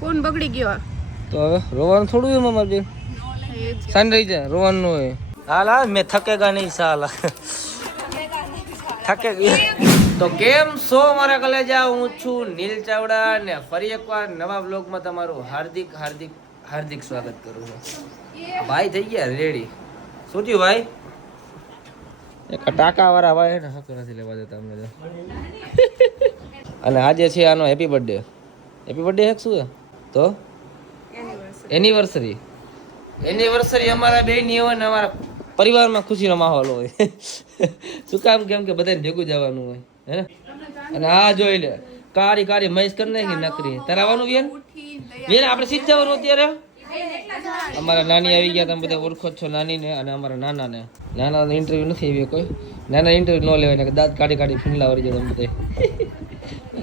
Phone બગડી ગયો તો હવે રોવાનું થોડું એમ અમારે બેન? સાંજ રહી જાય, રોવાનું હોય. હાલ હા મેં થકેગા નહીં સાલ થકે તો કેમ છો મારા કલેજા? હું છું નીલ ચાવડા ને ફરી એકવાર નવા બ્લોગમાં તમારું હાર્દિક હાર્દિક હાર્દિક સ્વાગત કરું છું. ભાઈ થઈ ગયા રેડી શું થયું ભાઈ? એક ટાકા વાળા ભાઈ ને હક નથી લેવા દેતા અમને અને આજે છે આનો હેપી બર્થડે હેપી બર્થડે હેક શું તો એનિવર્સરી એનિવર્સરી અમારા બે ની હોય ને અમારા પરિવારમાં ખુશીનો માહોલ હોય. શું કામ કેમ કે બધાને ભેગું જવાનું હોય હે ને? અને આ જોઈ લે કારી કારી મહેશ કરી નાખી નકરી. તારે આવવાનું બેન? બેન આપણે સીધ જવાનું અત્યારે? અમારા નાની આવી ગયા તમે બધા ઓળખો છો નાની ને અને અમારા નાના ને નાના ઇન્ટરવ્યુ નથી આવી કોઈ. નાના ઇન્ટરવ્યુ ન લેવાય ને દાંત કાઢી કાઢી ફીંગલા વળી જાય તમે બધે.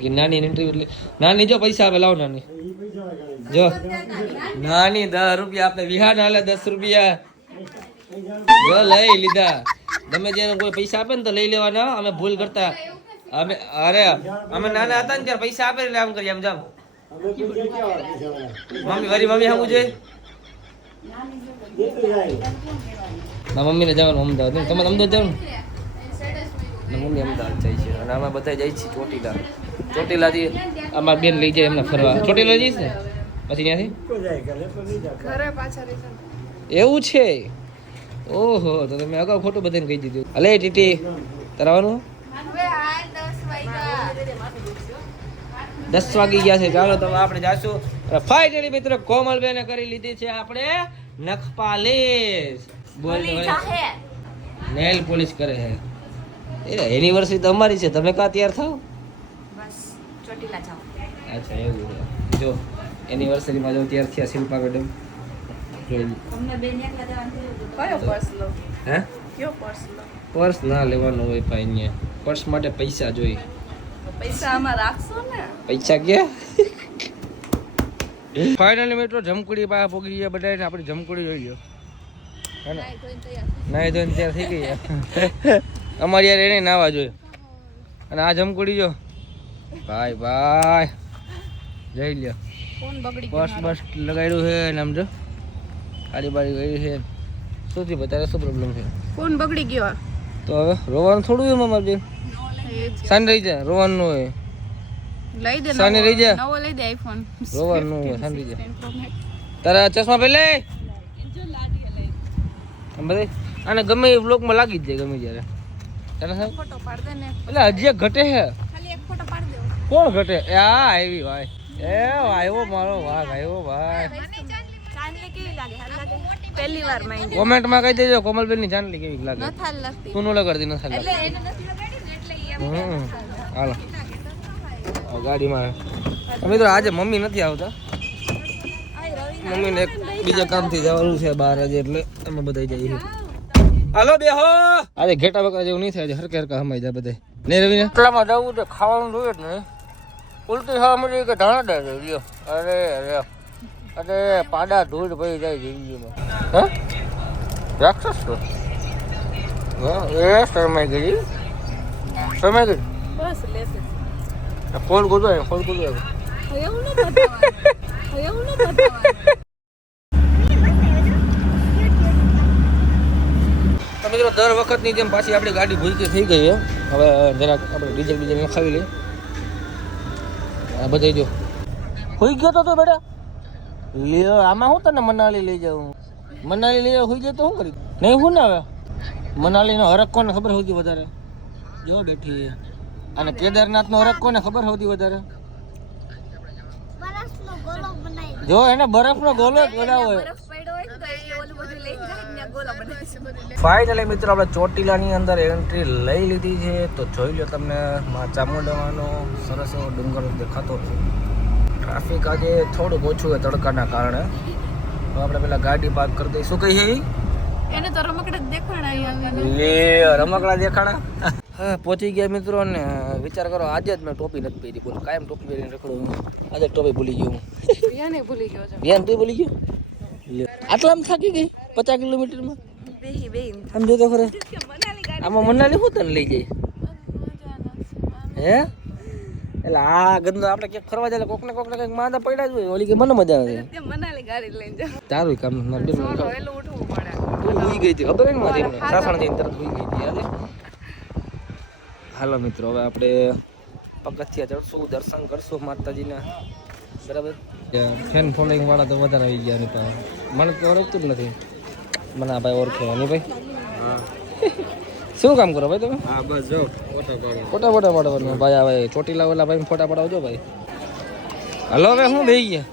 બાકી નાની ઇન્ટરવ્યુ નાની જો પૈસા આપે, લાવો નાની. જો. નાની દસ રૂપિયા આપણે વિહાર ના લે દસ રૂપિયા. જો લઈ લીધા. તમે જેને કોઈ પૈસા આપે ને તો લઈ લેવાના, અમે ભૂલ કરતા. અમે, અરે, અમે નાના હતા ને ત્યારે પૈસા આપે એટલે આમ કરીએ, આમ જામ. મમ્મી મારી મમ્મી આવું જોઈએ? મમ્મીને જવાનું અમદાવાદ. તમે અમદાવાદ જવાનું? મમ્મી અમદાવાદ જાય છે. અને અમે બધા જાય છે ચોટીલા. ચોટીલાથી અમારા બેન લઈ જાય એમને ફરવા. ચોટીલા જઈશ ને? પછી ત્યાંથી? ઘરે પાછા રહેશે એવું છે? ઓહો તો તમે અગાઉ ખોટું બધાને કહી દીધું. અલે ટીટી તરાવાનું દસ વાગ્યા. વાગી ગયા છે. ચાલો તો આપણે જાશું. ફાઇનલી મિત્રો કોમલબેને કરી લીધી છે આપણે નખ પાલિશ બોલ નેલ પોલિશ કરે છે. એ એનિવર્સરી તો અમારી છે. તમે કા તૈયાર થાવ? ચોટીલા જાઓ. અચ્છા એવું છે. જો એનિવર્સરીમાં જો ત્યારથી થયા શિલ્પા મેડમ જોઈ લો. કયો પર્સ લો? હે? કયો પર્સ લો? પર્સ ના લેવાનો હોય ભાઈ અહીંયા. પર્સ માટે પૈસા જોઈ પૈસા આમાં રાખશો ને? પૈસા કે ફાઇનલી મિત્રો જમકુડી પાસે ભોગી ગયા બધા આપણી જમકુડી જોઈ ગયો નાઈ ધોઈને તૈયાર થઈ ગઈ. અમારી યાર એને નાવા જોઈએ. અને આ જમકુડી જો. ભાઈ ભાઈ. જઈ લ્યો. બસ બસ લગાડ્યું છે ને આમ જો. આડી બાડી ગઈ છે. શું થયું બતાવે શું પ્રોબ્લેમ છે? ફોન બગડી ગયો તો હવે રોવાનું થોડું એમ મારી બેન સાંજ રહી જાય રોવાનું ન હોય. લઈ દે સાની રહી જા. નવો લઈ દે આઈફોન રોવાનું ન હોય રહી તારા ચશ્મા પહેલે બધે. આને ગમે એ બ્લોકમાં લાગી જ જાય ગમે ત્યારે. તને સાહેબ? ફોટો પાડ દે ને. એટલે હજી ઘટે છે. ફોટો પાડી દે કોણ ઘટે? આ આવી ભાઈ. એ આવ્યો મારો વાઘ આવ્યો ભાઈ. ચાંદલી કેવી લાગે? પહેલી વારમાં કોમેન્ટમાં કહી દેજો કોમલબેનની જાનલી કેવી લાગે? ન થાલ લાગતી. તું ન લગાડતી ન થાય એટલે એને નથી લગાડી એટલે એમ હાલો. ગાડીમાં મિત્રો આજે મમ્મી નથી આવતા? મમ્મીને એક બીજા કામથી જવાનું છે બહાર આજે એટલે અમે બધા જઈએ. હાલો બેહો આજે ઘેટા બકરા જેવું નહીં થાય આજે હરકે હરકા હમાઈ જાય બધે ને રવિને? એટલામાં જવું તો ખાવાનું જોઈએ જ ને ઉલટી ખાવા મળી કે ધાણા દે રહ્યો અરે અરે. અરે પાડા ધૂળ પડી જાય જિંદગીમાં. હે? રાક્ષસ તો એ શરમાઈ ગઈ શરમાઈ ગઈ? ફોન ગોતો ફોન ગોતો એવું ન બતાવવાનું એવું ન બતાવવાનું તો મિત્રો દર વખતની જેમ પાછી આપણી ગાડી ભૂલકી થઈ ગઈ છે હવે જરાક આપણે ડીઝલ બીજલ નખાવી લઈએ. આ બધા જો. હોઈ ગયો તો તો બેટા? લ્યો આમાં હું તને મનાલી લઈ જાઉં? મનાલી લઈ જાઉં હોઈ ગયો તો શું કરી? નહીં હું ને હવે મનાલીનો હરક કોને ખબર હોતી વધારે? જો બેઠી અને કેદારનાથનો હરક કોને ખબર હોતી વધારે? જો એને બરફનો ગોલો જ બનાવો હોય હોય ફાઇનલી મિત્રો આપણે ચોટીલાની અંદર એન્ટ્રી લઈ લીધી છે. તો જોઈ લો તમને મા ચામુંડાનો સરસ એવો ડુંગર દેખાતો છે. ટ્રાફિક આજે થોડુંક ઓછું છે તડકાના કારણે. તો આપણે પેલા ગાડી પાર્ક કરી દઈશું. કઈ છે? એને તો રમકડા દેખાડા લે રમકડા દેખાડા હા પહોંચી ગયા મિત્રો ને વિચાર કરો આજે જ મેં ટોપી નથી પહેરી. બોલ કાયમ ટોપી પહેરીને રખડું હું. આજે ટોપી ભૂલી ગયો હું. રિયાને ભૂલી ગયો બેન તું ભૂલી ગયો? આટલામાં થાકી ગઈ? પચાસ કિલોમીટરમાં? બેહી બેહી આમ જો તો ખરે. આમાં મનાલી હું તને લઈ જાય? હે? એટલે આ ગંદો આપણે ક્યાંક ફરવા જાય કોક ને કોક ને કંઈક માંદા પડ્યા જ હોય. ઓલી કે મને મજા આવે. મનાલી ગાડી લઈને જાઓ. તારું કામ તો વહેલું ઉઠવું પડે. તું હુઈ ગઈ હતી ખબર ને મારી? સાસણ જઈને તરત હુઈ ગઈ હતી યાદ હાલો મિત્રો હવે આપણે પગથિયા ચડશું દર્શન કરશું માતાજીના. બરાબર? ફેન ફોલોઈંગ વાળા તો વધારે આવી ગયા પાસે મને તો ઓળખતું જ નથી. મને આ ભાઈ ઓળખે નહીં ભાઈ શું કામ કરો ભાઈ તમે? હા બસ જો ફોટો પાડો ફોટા ફોટા પાડવાનું ભાઈ આવે ચોટીલા વાળા ભાઈ ફોટા પડાવજો ભાઈ. હલો હવે હું બેહી ગયા?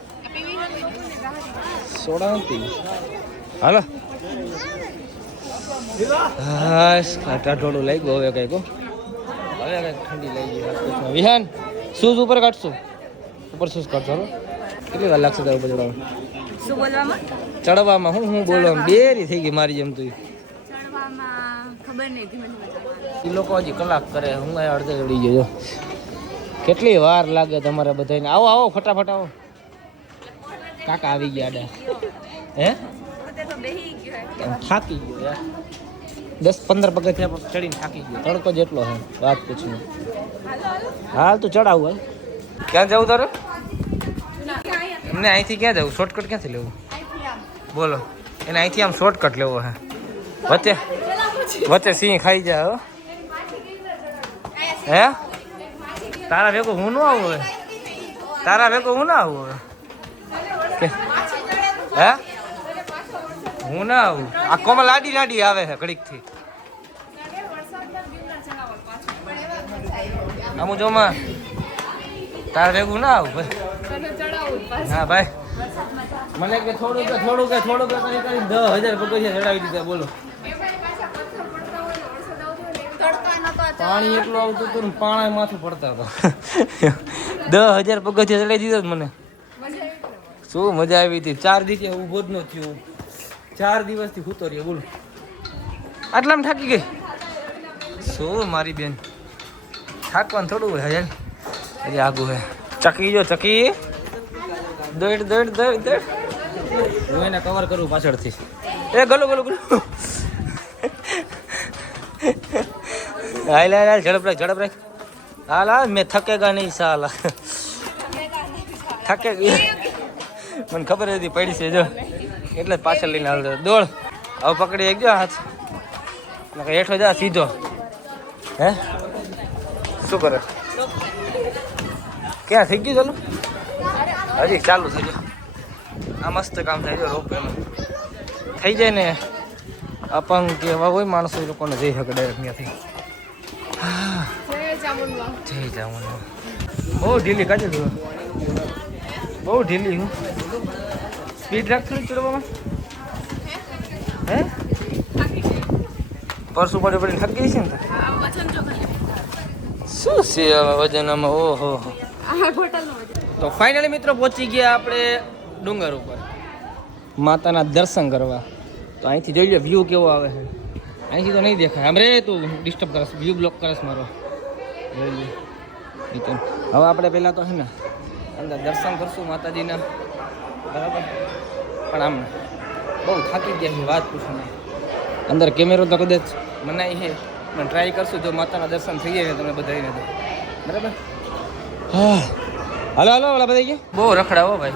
સોડા નથી હાલો. હાશ ટાઢોડું લઈ ગયો હવે કંઈક. હવે કંઈક ઠંડી લઈ ગઈ વિહાન શૂઝ ઉપર કાઢશું. ઉપર શૂઝ કાઢશો કેટલી વાર લાગશે તારું બજડવામાં શું બોલવામાં? ચડવામાં હું હું બોલવામાં બેરી થઈ ગઈ મારી જેમ તું ચડવામાં ખબર નહીં ધીમે ધીમે એ લોકો હજી કલાક કરે હું અડધે ચડી ગયો કેટલી વાર લાગે તમારે બધાને આવો આવો ફટાફટ આવો. કાકા આવી ગયા આડા. હે? થાકી ગયો યાર. દસ પંદર પગથિયા પર ચડીને થાકી ગયો. તડકો જેટલો હે વાત પૂછું હાલ તું ચડાવું હાલ. ક્યાં જવું તારે? એમને અહીંથી ક્યાં જવું? શોર્ટકટ ક્યાંથી લેવું? બોલો. એને અહીંથી આમ શોર્ટકટ લેવો હે. વચ્ચે વચ્ચે સિંહ ખાઈ જાય હો. હે? તારા ભેગો હું ન આવું હવે? તારા ભેગો હું ના આવું હવે? હે? હું ના આવું. આ કોમાં લાડી લાડી આવે છે ઘડીકથી આમ જોમાં તારા ભેગું ના આવું ભાઈ. હા ભાઈ. મને કે થોડું કે થોડું કે થોડું કે કરી કરી દસ હજાર પગથિયા ચડાવી દીધા બોલો. પાણી એટલું આવતું હતું ને પાણા માથું પડતા હતા. દસ હજાર પગથિયા ચડાવી દીધા જ મને. શું મજા આવી હતી? ચાર દિવસે ઊભો જ ન થયો. ચાર દિવસથી સૂતો રહ્યો બોલો. આટલામાં થાકી ગઈ? શું મારી બેન? થાકવાનું થોડું હોય હજાર? હજી આગુ હે. ચકી જો ચકી. દોડ દોડ દોડ દોડ. હું એને કવર કરું પાછળથી. એ ગલો ગલો ગલો. હાલ હાલ હાલ ઝડપ રાખ ઝડપ રાખ. હાલ હાલ મેં થકેગા નહીં સાલા. થકે મને ખબર હતી પડી છે જો. એટલે પાછળ લઈને હાલ દોડ. હવે પકડી એક જો હાથ. હેઠો જા સીધો. હે? શું કરે? ક્યાં થઈ ગયું ચાલુ? હજી ચાલુ થઈ ગયું. આ મસ્ત કામ થાય છે રોપ એનું થઈ જાય ને અપંગ કે એવા હોય માણસો એ લોકોને જઈ શકે ડાયરેક્ટ ત્યાંથી. જય ચામુંડા બહુ ઢીલી કાજે તું બહુ ઢીલી હું. સ્પીડ રાખ થોડી ચડવામાં? હે? પરસું પડે પડીને થકી ગઈ છે ને શું છે હવે વજનમાં? ઓહો હો તો ફાઇનલી મિત્રો પહોંચી ગયા આપણે ડુંગર ઉપર. માતાના દર્શન કરવા. તો અહીંથી જોઈ લો વ્યૂ કેવો આવે છે. અહીંથી તો નહીં દેખાય. આમ રે તું ડિસ્ટર્બ કરશ વ્યૂ બ્લોક કરશ મારો. હવે આપણે પહેલાં તો છે ને, અંદર દર્શન કરશું માતાજીના. બરાબર? પણ આમ બહુ થાકી ગયા છે વાત પૂછું અંદર કેમેરો તો કદાચ મનાય છે, પણ ટ્રાય કરશું જો માતાના દર્શન થઈ જાય ને તમે બધાને તો. બરાબર? હા હાલો હાલો ઓલા બધા ગયા બહુ રખડાવો ભાઈ.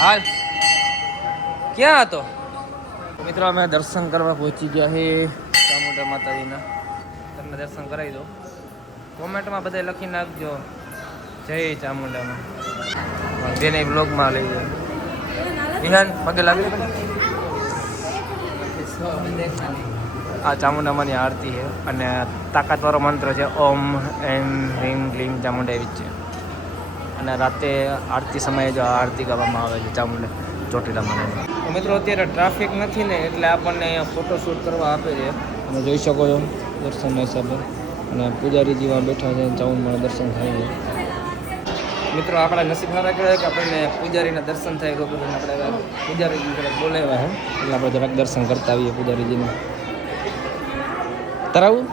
હાલ. ક્યાં હતો? મિત્રો અમે દર્શન કરવા પહોંચી ગયા છે ચામુંડા માતાજીના. તમને દર્શન કરાવી દો કોમેન્ટમાં બધા લખી નાખજો. જય ચામુંડામાં. બેને બ્લોગમાં લઈ જાય વિહાન પગે લાગી. આ ચામુંડામાંની આરતી છે અને તાકાતવાળો મંત્ર છે, ઓમ, એમ હ્રીમ ક્લીમ ચામુંડા એવી જ છે. અને રાતે આરતી સમયે જો આરતી કરવામાં આવે છે ચામુંડા ચોટીલા મને મિત્રો અત્યારે ટ્રાફિક નથી ને એટલે આપણને અહીંયા ફોટોશૂટ કરવા આપે છે. તમે જોઈ શકો છો દર્શનના હિસાબે. અને પૂજારીજીમાં બેઠા છે ચામુંડમાં દર્શન થાય છે. મિત્રો આપણા નસીબ સારા કહેવાય કે આપણને પૂજારીના દર્શન થાય રૂબરૂ આપણે પૂજારીજી બોલાવ્યા હે એટલે આપણે જરાક દર્શન કરતા આવીએ પૂજારીજીને. તરાવું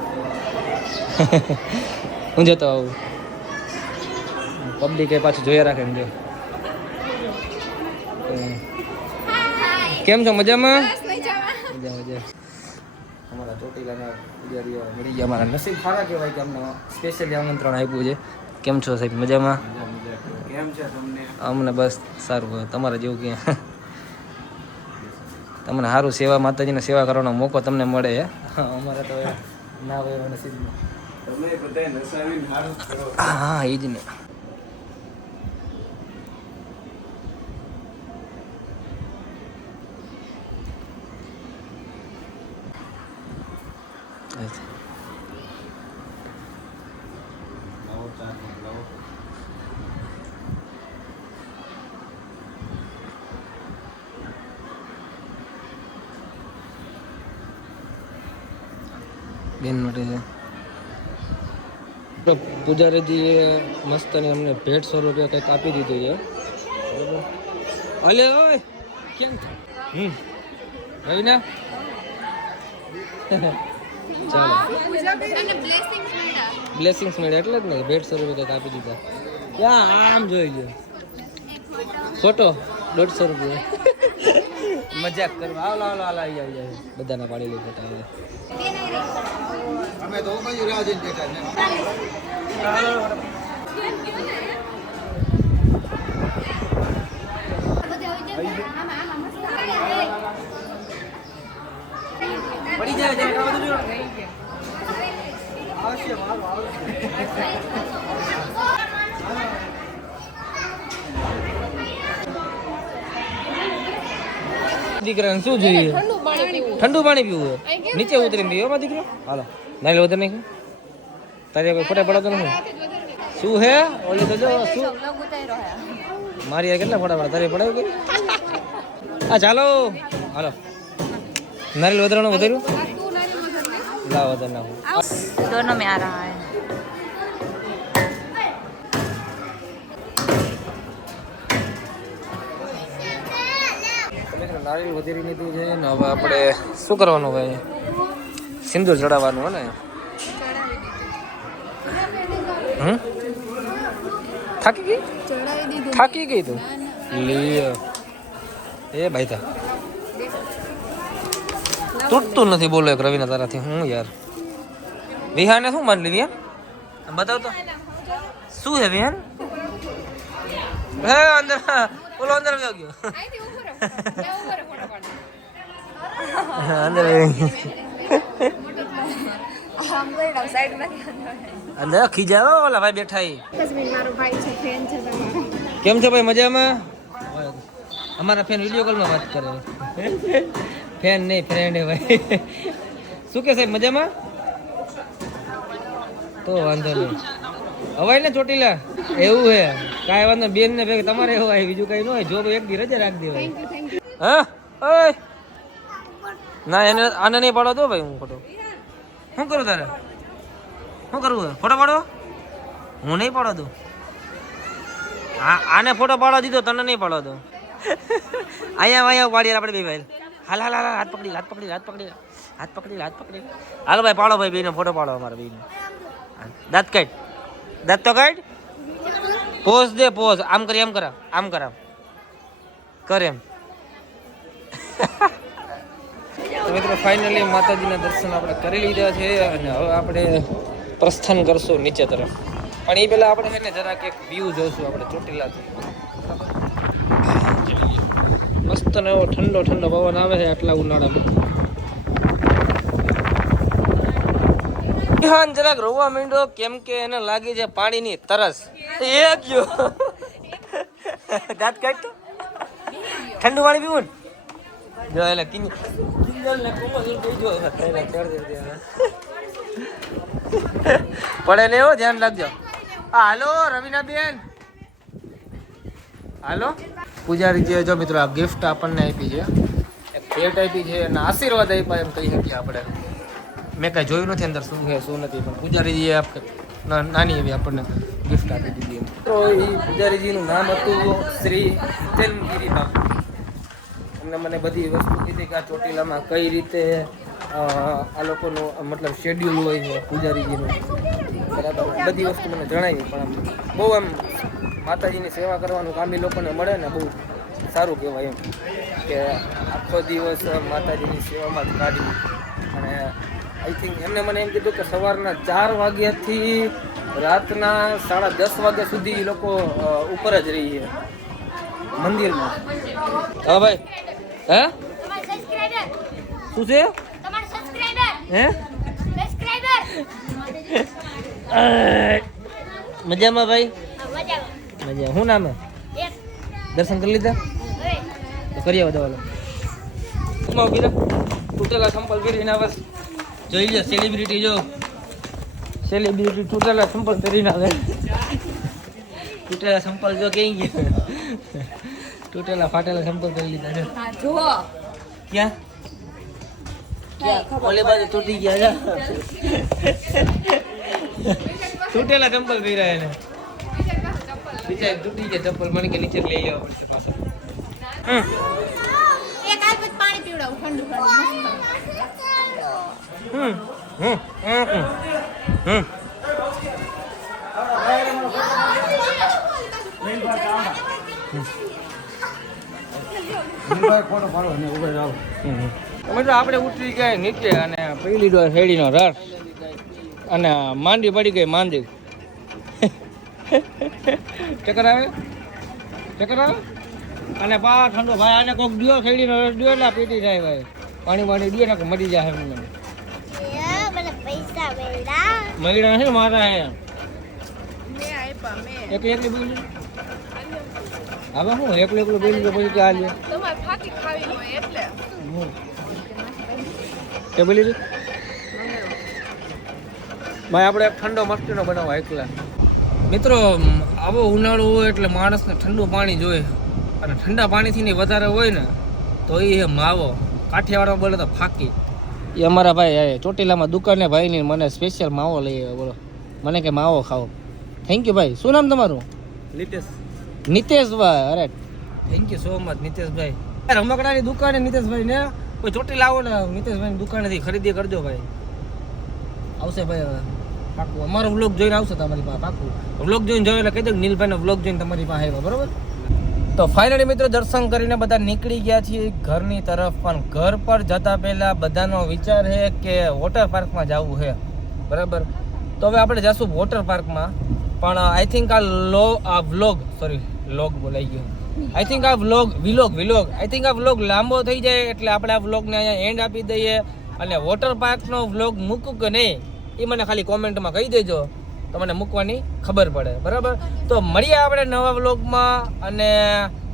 હું જતો આવું. પબ્લિક એ પાછું જોયા રાખે એમ જો. કેમ છો મજામાં? મજા મજા. અમારા ચોટીલાના પૂજારીઓ મળી ગયા. અમારા નસીબ સારા કહેવાય કે અમને સ્પેશિયલી આમંત્રણ આપ્યું છે. કેમ છો સાહેબ મજામાં? કેમ છે તમને? અમને બસ સારું તમારા તમારે જેવું ક્યાં? તમને સારું સેવા માતાજીને સેવા કરવાનો મોકો તમને મળે. હે અમારે તો ના હોય નસીબમાં. તમે બધા નસાવીને સારું કરો. હા એ જ ને લાવો ચા કપ લાવો બેન માટે છે તો પૂજારીજીએ મસ્ત ને અમને ભેટ સ્વરૂપે કંઈક આપી દીધું છે. બરાબર? અલે ઓય કેમ હમ રવિના? ચાલો. બ્લેસિંગ્સ મળ્યા. એટલે જ ને ભેટ સ્વરૂપે કંઈક આપી દીધા. ક્યાં આમ જોઈ લો ફોટો? દોઢસો રૂપિયા. મજાક કરવા. આવલા આવી આવી આવી બધાના પાડી લે ફોટા હવે અમે તો કઈ રાહ જોઈને બેઠા છે પડી જાય જાય દેજો દીકરાને શું જોઈએ? ઠંડુ પાણી પીવું. નીચે ઉતરીને પીવો દીકરો. હાલો. નાની વધારે નહીં તારે ફોટા પડાવતો નથી. શું હે? ઓલી તો શું? મારી યાર કેટલા ફોટા પડે તારે પડાવ્યું કઈ? હા ચાલો. હાલો. નારી વધારાનું વધાર્યું? લા વધારે ના દોનો મેં આ રહા નારિયેલ વધેરી લીધું છે ને હવે આપણે શું કરવાનું હોય? સિંદૂર ચડાવવાનું હે ને હમ થાકી ગઈ થાકી ગઈ તું લે એ ભાઈ તા તૂટતું નથી બોલો એક રવિના તારાથી હું યાર વિહાને શું માન લીધી એમ બતાવ તો શું હે વિહાન હે અંદર ઓલો અંદર આવ્યો ગયો. અંદર આવી ગયો. અંદર ખીજાવો ઓલા ભાઈ બેઠા કેમ છો ભાઈ મજામાં? અમારા ફેન વીડિયો કોલમાં વાત કરે. ફેન નહીં ફ્રેન્ડ હે ભાઈ. શું કે સાહેબ મજામાં? તો વાંધો નહીં. હવાય ને ચોટીલા? એવું હે. કાંઈ વાંધો બેન ને ભેગ તમારે એવું હોય બીજું કઈ ન હોય. જો એક દી રજા રાખી દેવાય. હા? ઓય! ના, એને આને નહીં પાડો દો ભાઈ, હું ફોટો શું કરું તારે? શું કરવું ફોટો પાડો? હું નહીં પાડો દઉં આ, આને ફોટો પાડવા દીધો, તને નહીં પાડવા દો અહીંયા અહીંયા પાડીએ આપણે બે ભાઈ. હાલ હાલ હાલ હાથ પકડી હાથ પકડી હાથ પકડી હાથ પકડી હાથ પકડી. હાલ ભાઈ, પાડો ભાઈ બેનો ફોટો પાડો અમારા બેનો. દાંત કાઢ. દાંત તો કાઢ. પોઝ દે, પોઝ. આમ કરી એમ કરા આમ કરા કર એમ. તો મિત્રો ફાઇનલી માતાજીના દર્શન આપણે કરી લીધા છે અને હવે આપણે પ્રસ્થાન કરશું નીચે તરફ. પણ એ પહેલાં આપણે છે ને જરાક એક વ્યૂ જોશું આપણે ચોટીલાથી. મસ્ત એવો ઠંડો ઠંડો પવન આવે છે આટલા ઉનાળામાં. વિહાન જરાક રોવા માંડ્યો, કેમ કે એને લાગી છે પાણીની તરસ. એ ગયો. દાંત કાઢતો? ઠંડુ પાણી પીવું ને? જો એટલે કિંજલ કિંજલ ને કોમલ કહી એટલે ચડ દે પડે ને એવો ધ્યાન રાખજો હાલો રવિના બેન હાલો પૂજારીજીએ જો મિત્રો, આ ગિફ્ટ આપણને આપી છે. એક ભેટ આપી છે અને આશીર્વાદ આપ્યા એમ કહી શકીએ આપણે. મેં કાંઈ જોયું નથી અંદર શું છે, શું નથી, પણ પૂજારીજીએ આપણે નાની એવી આપણને ગિફ્ટ આપી દીધી તો એ પૂજારીજીનું નામ હતું શ્રી તેલગીરી બાપુ. એમને મને બધી વસ્તુ કીધી કે આ ચોટીલામાં કઈ રીતે આ લોકોનું, મતલબ શેડ્યુલ હોય છે, પૂજારીજીનું. બરાબર? બધી વસ્તુ મને જણાવી, પણ બહુ આમ માતાજીની સેવા કરવાનું કામ એ લોકોને મળે ને બહુ સારું કહેવાય એમ. કે આખો દિવસ માતાજીની સેવામાં જ કાઢવી. અને આઈ થિંક એમને મને એમ કીધું કે સવારના ચાર વાગ્યાથી રાતના સાડા દસ વાગ્યા સુધી લોકો ઉપર જ રહી છે મંદિરમાં. હા ભાઈ. હે? શું છે? હે? મજામાં ભાઈ? મજા શું નામ દર્શન કરી લીધા? તો કરી આવો દવાલો. ઉમા ઊભી તૂટેલા સંપલ પહેરીને આવે. જોઈ લે સેલિબ્રિટી જો. સેલિબ્રિટી તૂટેલા સંપલ પહેરીને આવે. તૂટેલા સંપલ જો ક્યાં ગયા? તૂટેલા ફાટેલા સંપલ કરી લીધા છે. જુઓ. ક્યાં? ક્યાં? ઓલે બાજુ તૂટી ગયા છે. તૂટેલા ચંપલ પહેર્યા એને. બીજા તૂટી ગયા ચંપલ મને કે નીચે લઈ લેવા પડશે પાછા. પાણી પીવડાવું ઠંડુ ઠંડુ હમ હમ હમ હમ. આપણે ઉતરી ગયા નીચે અને પી લીધો શેરડીનો રસ અને માંડી પડી ગઈ માંડી. ચક્કર આવે? ચક્કર આવે? અને પા ઠંડો ભાઈ આને કોક દિયો શેરડીનો રસ દિયો એટલે પીટી જાય ભાઈ. પાણી પાણી દિયો ને મરી જાય મને પૈસા વેડા મહિડા છે ને મારા હે? મેં આપ્યા મેં. એકલી એકલી બોલી? હવે હું એકલું એકલું બોલી તો પછી ચાલે તમારે ફાકી ખાવી હોય એટલે તે બોલી હતી? ભાઈ આપણે ઠંડો મસ્તીનો બનાવો એકલા. મિત્રો આવો ઉનાળો હોય એટલે માણસને ઠંડુ પાણી જોઈએ. અને ઠંડા પાણીથી ને વધારે હોય ને તો એ માવો. કાઠિયાવાડમાં બોલે તો ફાકી. એ અમારા ભાઈ ચોટીલામાં દુકાને ભાઈની મને સ્પેશિયલ માવો લઈ આવ્યો બોલો. મને કે માવો ખાવો. થેન્ક યુ ભાઈ. શું નામ તમારું? નિતેશ. નિતેશભાઈ અરે. Thank you so much Niteshbhai. રમકડાની દુકાને નીતેશભાઈ ને કોઈ ચોટી લાવો ને નિતેશભાઈની દુકાનેથી ખરીદી કરજો ભાઈ. આવશે ભાઈ હવે. પાકું. અમારો વ્લોગ જોઈને આવશે તમારી પાસે પાકું. વ્લોગ જોઈને જોયો એટલે કહી દઉં નીલભાઈનો વ્લોગ જોઈને તમારી પાસે આવ્યો, બરોબર? તો ફાઇનલી મિત્રો દર્શન કરીને બધા નીકળી ગયા છીએ ઘરની તરફ, પણ ઘર પર જતા પહેલા બધાનો વિચાર છે કે વોટર પાર્કમાં જવું છે. બરાબર? તો હવે આપણે જશું વોટર પાર્કમાં પણ આઈ થિંક આ લો આ વ્લોગ સોરી લોગ બોલાઈ ગયો. આઈ થિંક આ vlog vlog vlog I think આ વ્લોગ લાંબો થઈ જાય એટલે આપણે આ વ્લોગને અહીંયા એન્ડ આપી દઈએ. અને વોટર પાર્કનો વ્લોગ મૂકું કે નહીં, એ મને ખાલી કોમેન્ટમાં કહી દેજો. તો મને મૂકવાની ખબર પડે. બરાબર? તો મળીએ આપણે નવા વ્લોગમાં અને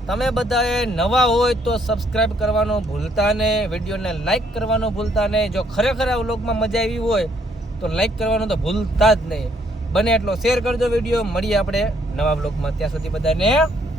તમે બધાએ નવા હોય તો સબસ્ક્રાઇબ કરવાનું ભૂલતા નહીં. વિડીયોને લાઇક કરવાનું ભૂલતા નહીં. જો ખરેખર આ વ્લોગમાં મજા આવી હોય, તો લાઇક કરવાનું તો ભૂલતા જ નહીં. બને એટલો શેર કરજો વીડિયો મળીએ આપણે નવા વ્લોગમાં ત્યાં સુધી બધાને